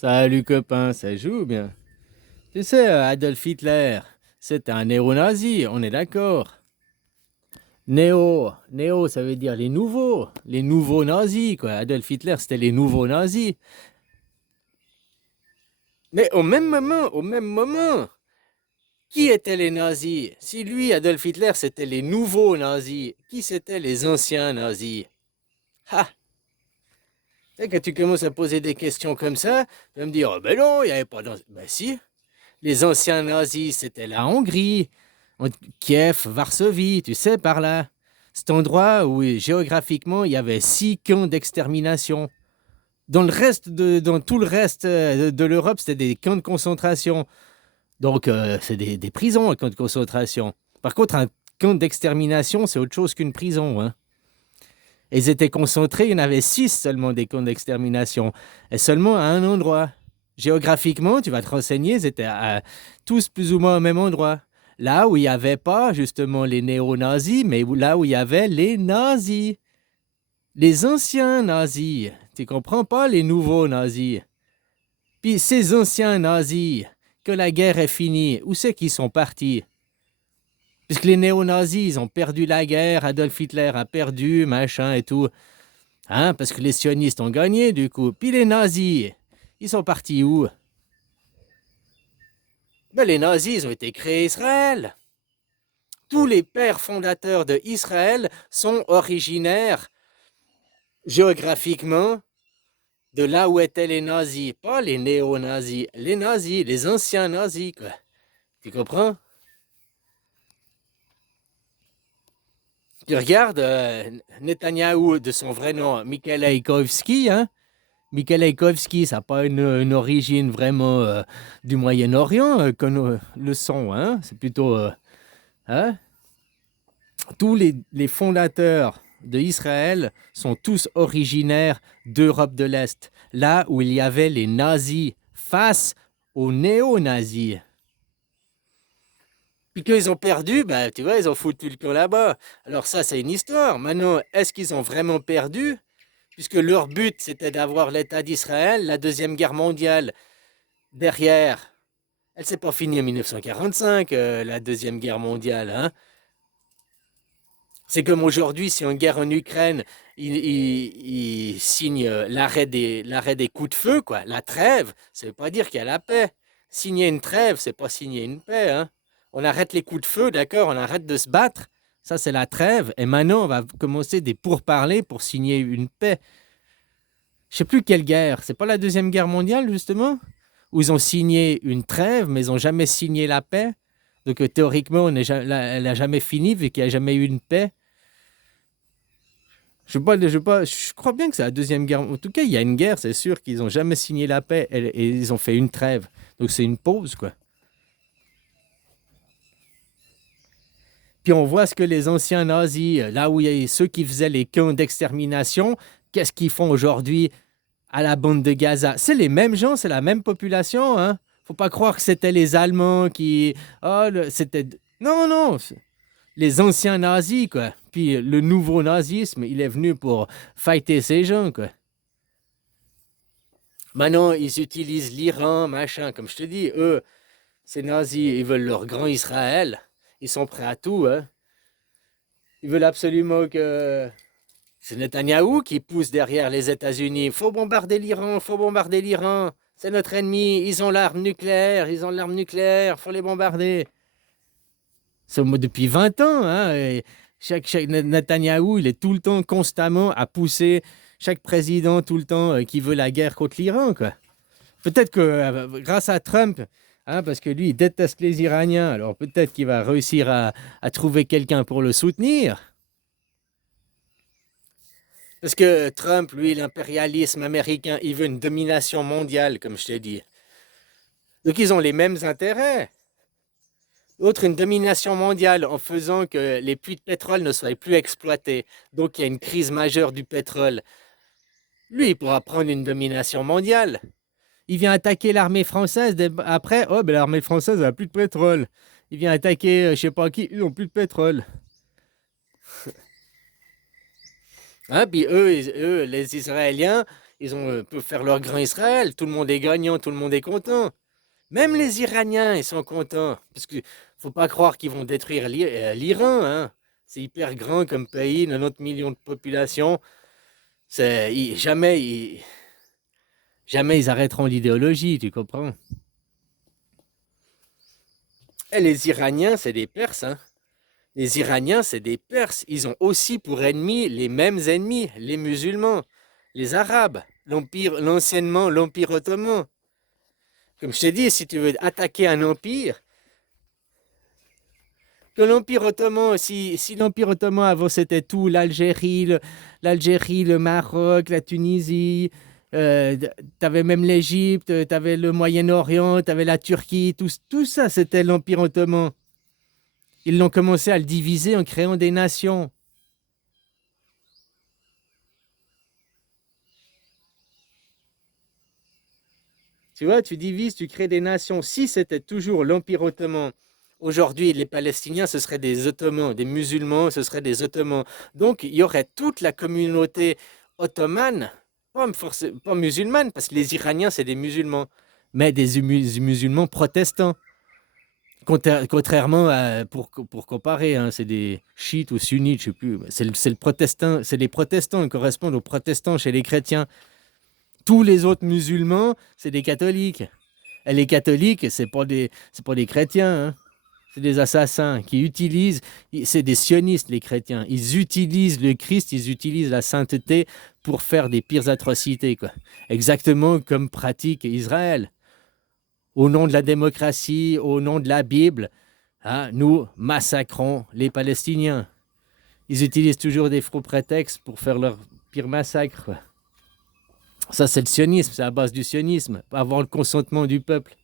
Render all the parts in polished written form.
Salut copain, ça joue bien. Tu sais, Adolf Hitler, c'était un néo-nazi, on est d'accord. Néo, ça veut dire les nouveaux nazis, quoi. Adolf Hitler, c'était les nouveaux nazis. Mais au même moment, qui étaient les nazis? Si lui, Adolf Hitler, c'était les nouveaux nazis, qui c'étaient les anciens nazis? Ha! Tu sais, quand tu commences à poser des questions comme ça, tu vas me dire, oh ben non, il n'y avait pas d'anciens. Ben si, les anciens nazis, c'était la Hongrie, Kiev, Varsovie, tu sais, par là. Cet endroit où géographiquement il y avait 6 camps d'extermination. Dans tout le reste de l'Europe, c'était des camps de concentration. Donc, c'est des prisons, un camp de concentration. Par contre, un camp d'extermination, c'est autre chose qu'une prison, hein. Ils étaient concentrés, il y en avait 6 seulement des camps d'extermination, et seulement à un endroit. Géographiquement, tu vas te renseigner, ils étaient tous plus ou moins au même endroit. Là où il n'y avait pas justement les néo-nazis, mais là où il y avait les nazis. Les anciens nazis. Tu comprends pas les nouveaux nazis. Puis ces anciens nazis, que la guerre est finie, où c'est qu'ils sont partis? Puisque les néo-nazis, ils ont perdu la guerre, Adolf Hitler a perdu, machin et tout. Hein, parce que les sionistes ont gagné du coup. Puis les nazis, ils sont partis où? Ben, les nazis, ils ont été créés Israël. Tous les pères fondateurs de Israël sont originaires géographiquement de là où étaient les nazis, pas les néo-nazis, les nazis, les anciens nazis, quoi. Tu comprends? Tu regardes Netanyahou de son vrai nom, Mikhail Aïkovski, hein? Mikhail Aïkovski, ça n'a pas une origine vraiment du Moyen-Orient, comme le son, hein? C'est plutôt... hein? Tous les fondateurs d'Israël sont tous originaires d'Europe de l'Est, là où il y avait les nazis face aux néo-nazis. Puis qu'ils ont perdu, ben, tu vois, ils ont foutu le camp là-bas. Alors ça, c'est une histoire. Maintenant, est-ce qu'ils ont vraiment perdu? Puisque leur but, c'était d'avoir l'État d'Israël, la Deuxième Guerre mondiale derrière. Elle s'est pas finie en 1945, la Deuxième Guerre mondiale, hein. C'est comme aujourd'hui, si on guerre en Ukraine, il signe l'arrêt des coups de feu, quoi, la trêve. Ça ne veut pas dire qu'il y a la paix. Signer une trêve, c'est pas signer une paix, hein. On arrête les coups de feu, d'accord, on arrête de se battre. Ça, c'est la trêve. Et maintenant, on va commencer des pourparlers pour signer une paix. Je sais plus quelle guerre. C'est pas la Deuxième Guerre mondiale, justement? Où ils ont signé une trêve, mais ils n'ont jamais signé la paix. Donc, théoriquement, elle n'a jamais fini, vu qu'il n'y a jamais eu une paix. Je crois bien que c'est la Deuxième Guerre. En tout cas, il y a une guerre, c'est sûr qu'ils n'ont jamais signé la paix et ils ont fait une trêve. Donc c'est une pause, quoi. Puis on voit ce que les anciens nazis, là où il y a ceux qui faisaient les camps d'extermination, qu'est-ce qu'ils font aujourd'hui à la bande de Gaza? C'est les mêmes gens, c'est la même population, hein. Faut pas croire que c'était les Allemands qui... Oh, c'était... Non, non, les anciens nazis, quoi. Puis le nouveau nazisme, il est venu pour fighter ces gens, quoi. Maintenant, ils utilisent l'Iran, machin. Comme je te dis, eux, ces nazis, ils veulent leur grand Israël. Ils sont prêts à tout, hein. Ils veulent absolument que... C'est Netanyahou qui pousse derrière les États-Unis. Faut bombarder l'Iran, faut bombarder l'Iran. C'est notre ennemi, ils ont l'arme nucléaire, faut les bombarder. C'est depuis 20 ans, hein. Et chaque Netanyahou, il est tout le temps, constamment, à pousser chaque président, tout le temps, qui veut la guerre contre l'Iran, quoi. Peut-être que grâce à Trump, hein, parce que lui, il déteste les Iraniens, alors peut-être qu'il va réussir à trouver quelqu'un pour le soutenir. Parce que Trump, lui, l'impérialisme américain, il veut une domination mondiale, comme je t'ai dit. Donc ils ont les mêmes intérêts. Autre, une domination mondiale en faisant que les puits de pétrole ne soient plus exploités. Donc il y a une crise majeure du pétrole. Lui, il pourra prendre une domination mondiale. Il vient attaquer l'armée française. Après, oh, ben l'armée française n'a plus de pétrole. Il vient attaquer, je sais pas qui, ils n'ont plus de pétrole. Hein, puis eux, les Israéliens, peuvent faire leur grand Israël. Tout le monde est gagnant, tout le monde est content. Même les Iraniens, ils sont contents. Parce qu'il ne faut pas croire qu'ils vont détruire l'Iran. Hein. C'est hyper grand comme pays, 90 millions de population. Jamais ils arrêteront l'idéologie, tu comprends? Et les Iraniens, c'est des Perses. Hein. Les Iraniens, c'est des Perses. Ils ont aussi pour ennemis les mêmes ennemis, les musulmans, les Arabes, l'anciennement l'Empire ottoman. Comme je t'ai dit, si tu veux attaquer un empire, que l'Empire ottoman, si l'Empire ottoman avant c'était tout, l'Algérie, le Maroc, la Tunisie, t'avais même l'Égypte, t'avais le Moyen-Orient, t'avais la Turquie, tout ça c'était l'Empire ottoman. Ils l'ont commencé à le diviser en créant des nations. Tu vois, tu divises, tu crées des nations. Si c'était toujours l'Empire ottoman, aujourd'hui, les Palestiniens, ce seraient des Ottomans, des musulmans, ce seraient des Ottomans. Donc, il y aurait toute la communauté ottomane, pas musulmane, parce que les Iraniens, c'est des musulmans, mais des musulmans protestants. Contrairement à, pour comparer, hein, c'est des chiites ou sunnites, je sais plus. C'est le protestant, c'est les protestants qui correspondent aux protestants chez les chrétiens. Tous les autres musulmans, c'est des catholiques. Et les catholiques, c'est pas des chrétiens, hein. C'est des assassins qui utilisent, c'est des sionistes, les chrétiens. Ils utilisent le Christ, ils utilisent la sainteté pour faire des pires atrocités, quoi. Exactement comme pratique Israël. Au nom de la démocratie, au nom de la Bible, hein, nous massacrons les Palestiniens. Ils utilisent toujours des faux prétextes pour faire leur pire massacre, quoi. Ça, c'est le sionisme, c'est la base du sionisme, avoir le consentement du peuple.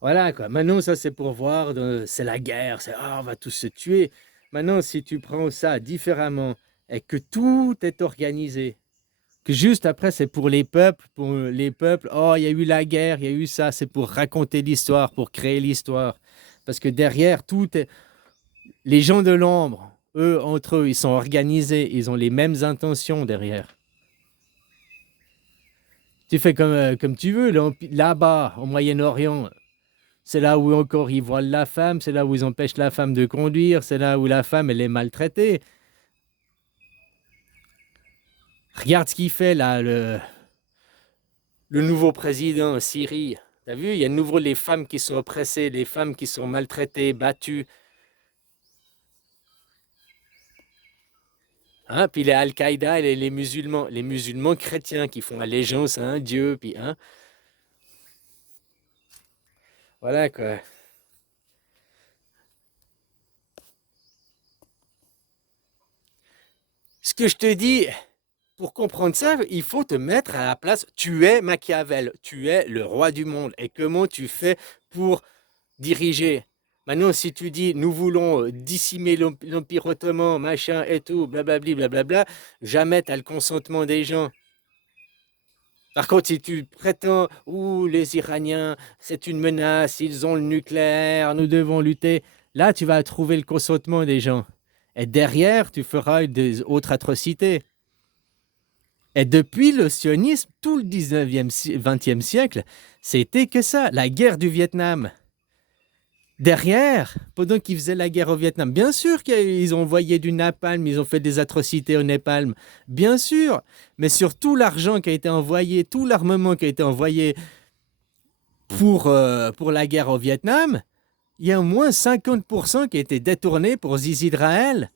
Voilà, quoi. Maintenant, ça, c'est pour voir, c'est la guerre, c'est on va tous se tuer. Maintenant, si tu prends ça différemment et que tout est organisé, que juste après, c'est pour les peuples, oh, il y a eu la guerre, il y a eu ça, c'est pour raconter l'histoire, pour créer l'histoire. Parce que derrière, tout est. Les gens de l'ombre, eux, entre eux, ils sont organisés, ils ont les mêmes intentions derrière. Tu fais comme tu veux, là-bas, au Moyen-Orient, c'est là où encore ils voilent la femme, c'est là où ils empêchent la femme de conduire, c'est là où la femme, elle est maltraitée. Regarde ce qu'il fait là, le nouveau président en Syrie. T'as vu, il y a de nouveau les femmes qui sont oppressées, les femmes qui sont maltraitées, battues. Hein? Puis les Al-Qaïda et les musulmans chrétiens qui font allégeance à un dieu, puis hein, voilà quoi. Ce que je te dis, pour comprendre ça, il faut te mettre à la place. Tu es Machiavel, tu es le roi du monde. Et comment tu fais pour diriger? Maintenant, si tu dis nous voulons dissimer l'Empire ottoman, machin et tout, blablabli, blablabla, jamais tu as le consentement des gens. Par contre, si tu prétends, ouh, les Iraniens, c'est une menace, ils ont le nucléaire, nous devons lutter, là, tu vas trouver le consentement des gens. Et derrière, tu feras des autres atrocités. Et depuis le sionisme, tout le 19e, 20e siècle, c'était que ça, la guerre du Vietnam. Derrière, pendant qu'ils faisaient la guerre au Vietnam, bien sûr qu'ils ont envoyé du napalm, ils ont fait des atrocités au Népal, bien sûr, mais sur tout l'argent qui a été envoyé, tout l'armement qui a été envoyé pour la guerre au Vietnam, il y a au moins 50% qui a été détourné pour Israël.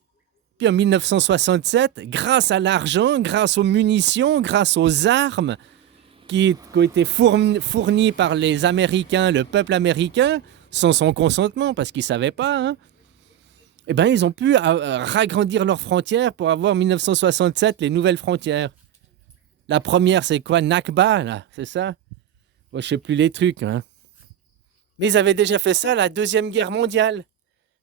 Puis en 1967, grâce à l'argent, grâce aux munitions, grâce aux armes qui ont été fournies par les Américains, le peuple américain, sans son consentement, parce qu'ils ne savaient pas, hein, eh ben, ils ont pu ragrandir leurs frontières pour avoir 1967 les nouvelles frontières. La première, c'est quoi? Nakba, là, c'est ça? Moi, je ne sais plus les trucs. Hein. Mais ils avaient déjà fait ça à la Deuxième Guerre mondiale.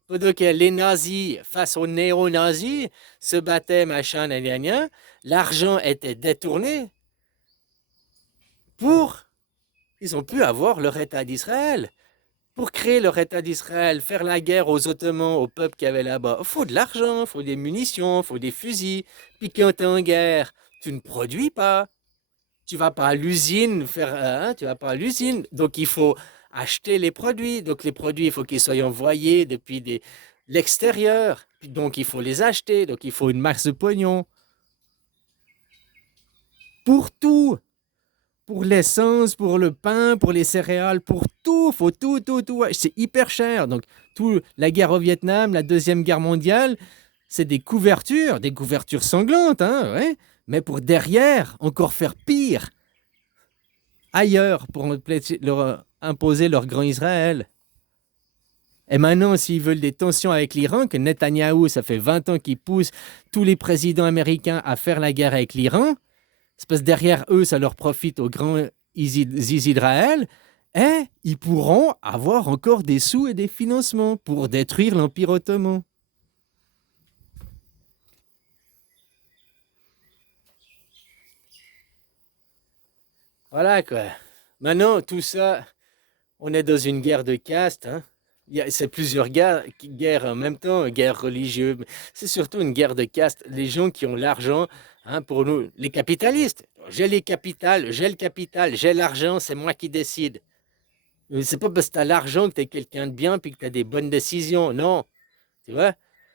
Donc, les nazis, face aux néo-nazis, se battaient, machin, gna. L'argent était détourné pour. Ils ont pu avoir leur État d'Israël. Pour créer leur État d'Israël, faire la guerre aux Ottomans, au peuple qu'il y avait là-bas, il faut de l'argent, il faut des munitions, il faut des fusils. Puis quand tu es en guerre, tu ne produis pas. Tu vas pas à l'usine faire, tu vas pas à l'usine. Donc il faut acheter les produits. Donc les produits, il faut qu'ils soient envoyés depuis l'extérieur. Donc il faut les acheter. Donc il faut une masse de pognon. Pour tout. Pour l'essence, pour le pain, pour les céréales, pour tout. Faut tout, tout, tout. Ouais, c'est hyper cher. Donc la guerre au Vietnam, la Deuxième Guerre mondiale, c'est des couvertures sanglantes, hein, ouais. Mais pour derrière, encore faire pire. Ailleurs pour leur imposer leur grand Israël. Et maintenant, s'ils veulent des tensions avec l'Iran, que Netanyahou, ça fait 20 ans qu'il pousse tous les présidents américains à faire la guerre avec l'Iran, c'est parce que derrière eux, ça leur profite au grand Israël, et ils pourront avoir encore des sous et des financements pour détruire l'Empire ottoman. Voilà quoi. Maintenant, tout ça, on est dans une guerre de caste, hein. C'est plusieurs guerres en même temps, guerre religieuse. C'est surtout une guerre de caste. Les gens qui ont l'argent, hein, pour nous, les capitalistes. J'ai les capitales, j'ai le capital, j'ai l'argent, c'est moi qui décide. Mais c'est pas parce que tu as l'argent que tu es quelqu'un de bien puis que tu as des bonnes décisions. Non, tu vois.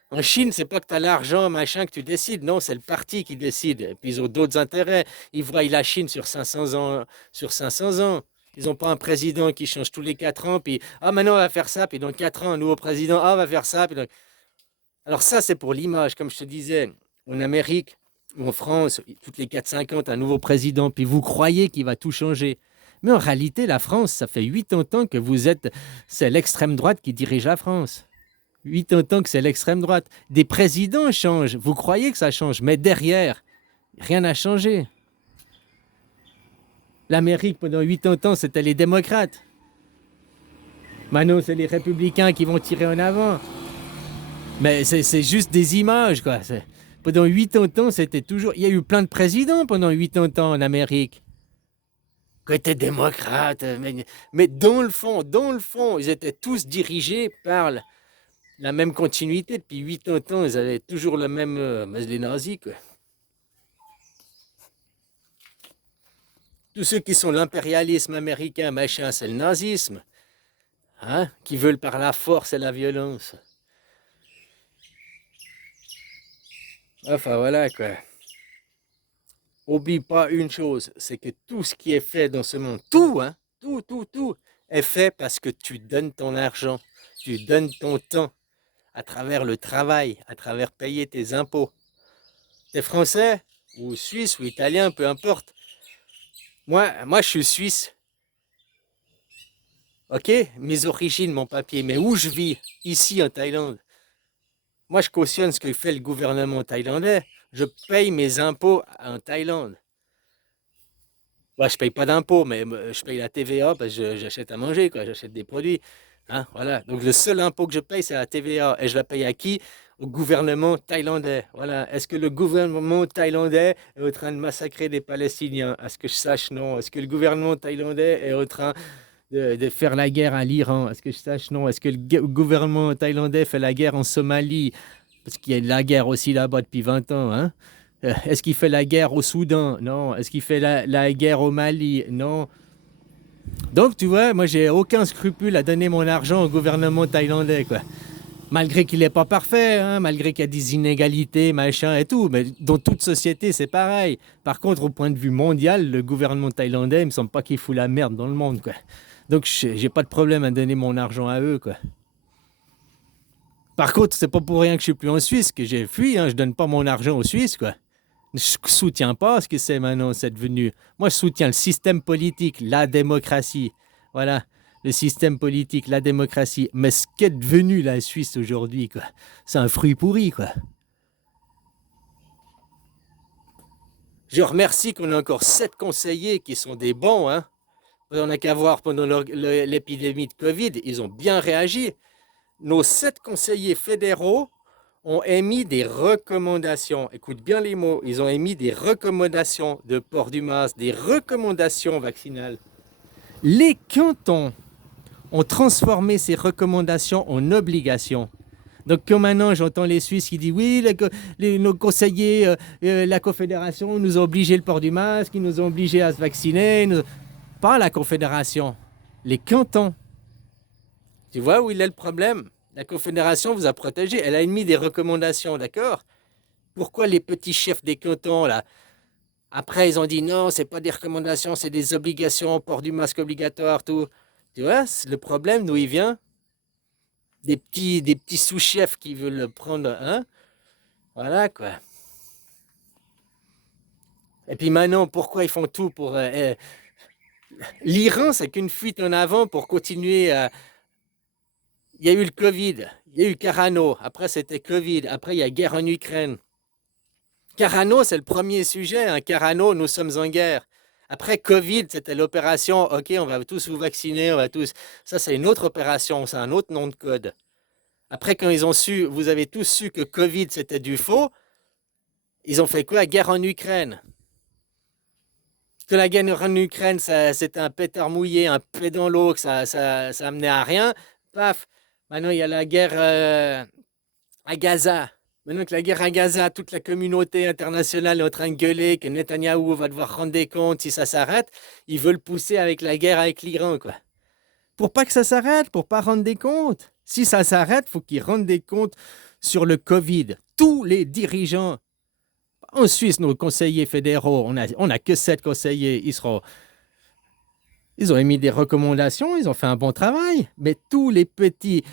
En Chine, c'est pas que tu as l'argent, machin, que tu décides. Non, c'est le parti qui décide. Et puis ils ont d'autres intérêts. Ils voient la Chine sur 500 ans. Sur 500 ans. Ils n'ont pas un président qui change tous les 4 ans, puis ah maintenant on va faire ça, puis dans 4 ans un nouveau président, ah on va faire ça. Alors ça c'est pour l'image, comme je te disais, en Amérique ou en France, toutes les 4-5 ans, un nouveau président, puis vous croyez qu'il va tout changer. Mais en réalité, la France, ça fait 80 ans que c'est l'extrême droite qui dirige la France. 80 ans que c'est l'extrême droite. Des présidents changent, vous croyez que ça change, mais derrière, rien n'a changé. L'Amérique, pendant 80 ans, c'était les démocrates. Maintenant, c'est les républicains qui vont tirer en avant. Mais c'est juste des images, quoi. Pendant 80 ans, c'était toujours... Il y a eu plein de présidents pendant 80 ans en Amérique. Côté démocrate. Mais dans le fond, ils étaient tous dirigés par la même continuité. Depuis 80 ans, ils avaient toujours le même... les nazis, quoi. Tous ceux qui sont l'impérialisme américain, machin, c'est le nazisme. Hein, qui veulent par la force et la violence. Enfin voilà quoi. Oublie pas une chose, c'est que tout ce qui est fait dans ce monde, tout, hein, tout, est fait parce que tu donnes ton argent, tu donnes ton temps à travers le travail, à travers payer tes impôts. T'es français ou suisse ou italien, peu importe. Moi, je suis suisse. Ok, mes origines, mon papier, mais où je vis, ici en Thaïlande. Moi, je cautionne ce que fait le gouvernement thaïlandais. Je paye mes impôts en Thaïlande. Ouais, je paye pas d'impôts, mais je paye la TVA parce que j'achète à manger, quoi. J'achète des produits. Hein, voilà. Donc, le seul impôt que je paye, c'est la TVA. Et je la paye à qui? Au gouvernement thaïlandais. Voilà. Est-ce que le gouvernement thaïlandais est en train de massacrer des Palestiniens? À ce que je sache, non. Est-ce que le gouvernement thaïlandais est en train de faire la guerre à l'Iran? À ce que je sache, non. Est-ce que le gouvernement thaïlandais fait la guerre en Somalie? Parce qu'il y a de la guerre aussi là-bas depuis 20 ans, hein? Est-ce qu'il fait la guerre au Soudan? Non. Est-ce qu'il fait la guerre au Mali? Non. Donc, tu vois, moi, j'ai aucun scrupule à donner mon argent au gouvernement thaïlandais, quoi. Malgré qu'il n'est pas parfait, hein, malgré qu'il y a des inégalités, machin et tout. Mais dans toute société, c'est pareil. Par contre, au point de vue mondial, le gouvernement thaïlandais, il me semble pas qu'il fout la merde dans le monde, quoi. Donc, j'ai pas de problème à donner mon argent à eux, quoi. Par contre, c'est pas pour rien que je suis plus en Suisse, que j'ai fui, hein. Je donne pas mon argent aux Suisses, quoi. Je soutiens pas ce que c'est maintenant, c'est devenu. Moi, je soutiens le système politique, la démocratie. Voilà, le système politique, la démocratie. Mais ce qu'est devenu la Suisse aujourd'hui, quoi, c'est un fruit pourri, quoi. Je remercie qu'on a encore 7 conseillers qui sont des bons, hein. On n'a qu'à voir pendant l'épidémie de Covid, ils ont bien réagi. Nos 7 conseillers fédéraux ont émis des recommandations. Écoute bien les mots. Ils ont émis des recommandations de port du masque, des recommandations vaccinales. Les cantons ont transformé ces recommandations en obligations. Donc, comme maintenant, j'entends les Suisses qui disent oui, nos conseillers, la Confédération nous a obligés le port du masque, ils nous ont obligés à se vacciner. Pas la Confédération, les cantons. Tu vois où il est le problème? La Confédération vous a protégé, elle a émis des recommandations, d'accord? Pourquoi les petits chefs des cantons, là, après, ils ont dit non, c'est pas des recommandations, c'est des obligations, port du masque obligatoire, tout. Tu vois, le problème, d'où il vient? Des petits sous-chefs qui veulent le prendre, hein? Voilà, quoi. Et puis maintenant, pourquoi ils font tout pour... L'Iran, c'est qu'une fuite en avant pour continuer à... Il y a eu le Covid, il y a eu Carano, après c'était Covid, après il y a guerre en Ukraine. Carano, c'est le premier sujet, hein. Carano, nous sommes en guerre. Après Covid, c'était l'opération, ok, on va tous vous vacciner, on va tous... Ça, c'est une autre opération, c'est un autre nom de code. Après, quand ils ont su, vous avez tous su que Covid, c'était du faux, ils ont fait quoi? Guerre en Ukraine. Que la guerre en Ukraine, c'était un pétard mouillé, un pet dans l'eau, que ça amenait à rien. Paf, maintenant il y a la guerre à Gaza. Maintenant que la guerre à Gaza, toute la communauté internationale est en train de gueuler que Netanyahou va devoir rendre des comptes si ça s'arrête. Ils veulent pousser avec la guerre avec l'Iran, quoi. Pour pas que ça s'arrête, pour pas rendre des comptes. Si ça s'arrête, faut qu'ils rendent des comptes sur le Covid. Tous les dirigeants. En Suisse, nos conseillers fédéraux, on a que 7 conseillers. Ils ont émis des recommandations, ils ont fait un bon travail. Mais tous les petits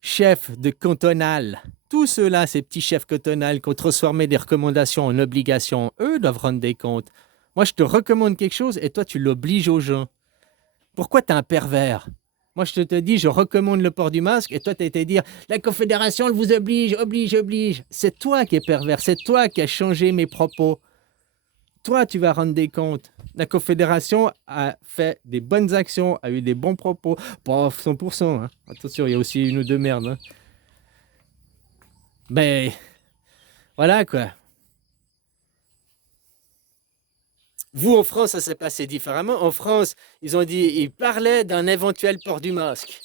chefs de cantonal, tous ceux-là, ces petits chefs cantonales qui ont transformé des recommandations en obligations, eux doivent rendre des comptes. Moi, je te recommande quelque chose et toi, tu l'obliges aux gens. Pourquoi tu es un pervers? Moi, je te dis, je recommande le port du masque et toi, tu as été dire la Confédération, elle vous oblige. C'est toi qui es pervers, c'est toi qui as changé mes propos. Toi, tu vas rendre des comptes. La Confédération a fait des bonnes actions, a eu des bons propos. Pas 100%. Hein. Attention, il y a aussi une ou deux merdes. Hein. Mais voilà quoi. Vous, en France, ça s'est passé différemment. En France, ils parlaient d'un éventuel port du masque.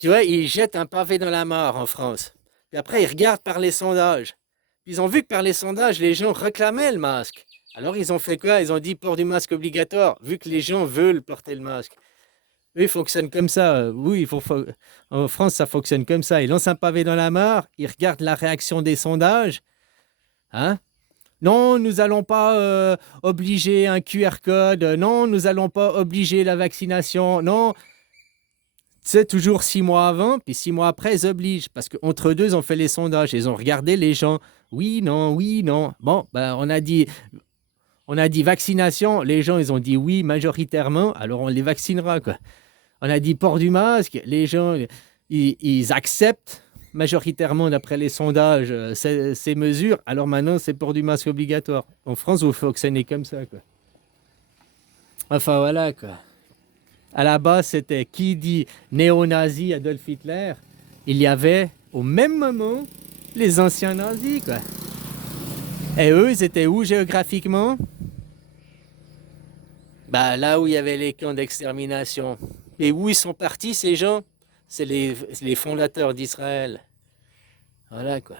Tu vois, ils jettent un pavé dans la mare en France. Puis après, ils regardent par les sondages. Puis ils ont vu que par les sondages, les gens réclamaient le masque. Alors, ils ont fait quoi? Ils ont dit port du masque obligatoire, vu que les gens veulent porter le masque. Eux, ils fonctionnent comme ça. Oui, en France, ça fonctionne comme ça. Ils lancent un pavé dans la mare, ils regardent la réaction des sondages. Hein? Non, nous n'allons pas obliger un QR code. Non, nous n'allons pas obliger la vaccination. Non, c'est toujours 6 mois avant, puis 6 mois après, ils obligent. Parce qu'entre deux, ils ont fait les sondages. Ils ont regardé les gens. Oui, non, oui, non. Bon, ben, on a dit vaccination. Les gens, ils ont dit oui majoritairement. Alors, on les vaccinera, quoi. On a dit port du masque. Les gens, ils acceptent majoritairement, d'après les sondages, ces mesures. Alors maintenant, c'est port du masque obligatoire. En France, vous fonctionnez comme ça, quoi. Enfin, voilà, quoi. À la base, c'était qui dit néo-nazi Adolf Hitler. Il y avait au même moment les anciens nazis, quoi. Et eux, ils étaient où géographiquement? Bah, là où il y avait les camps d'extermination. Et où ils sont partis, ces gens? C'est les fondateurs d'Israël. Voilà, quoi.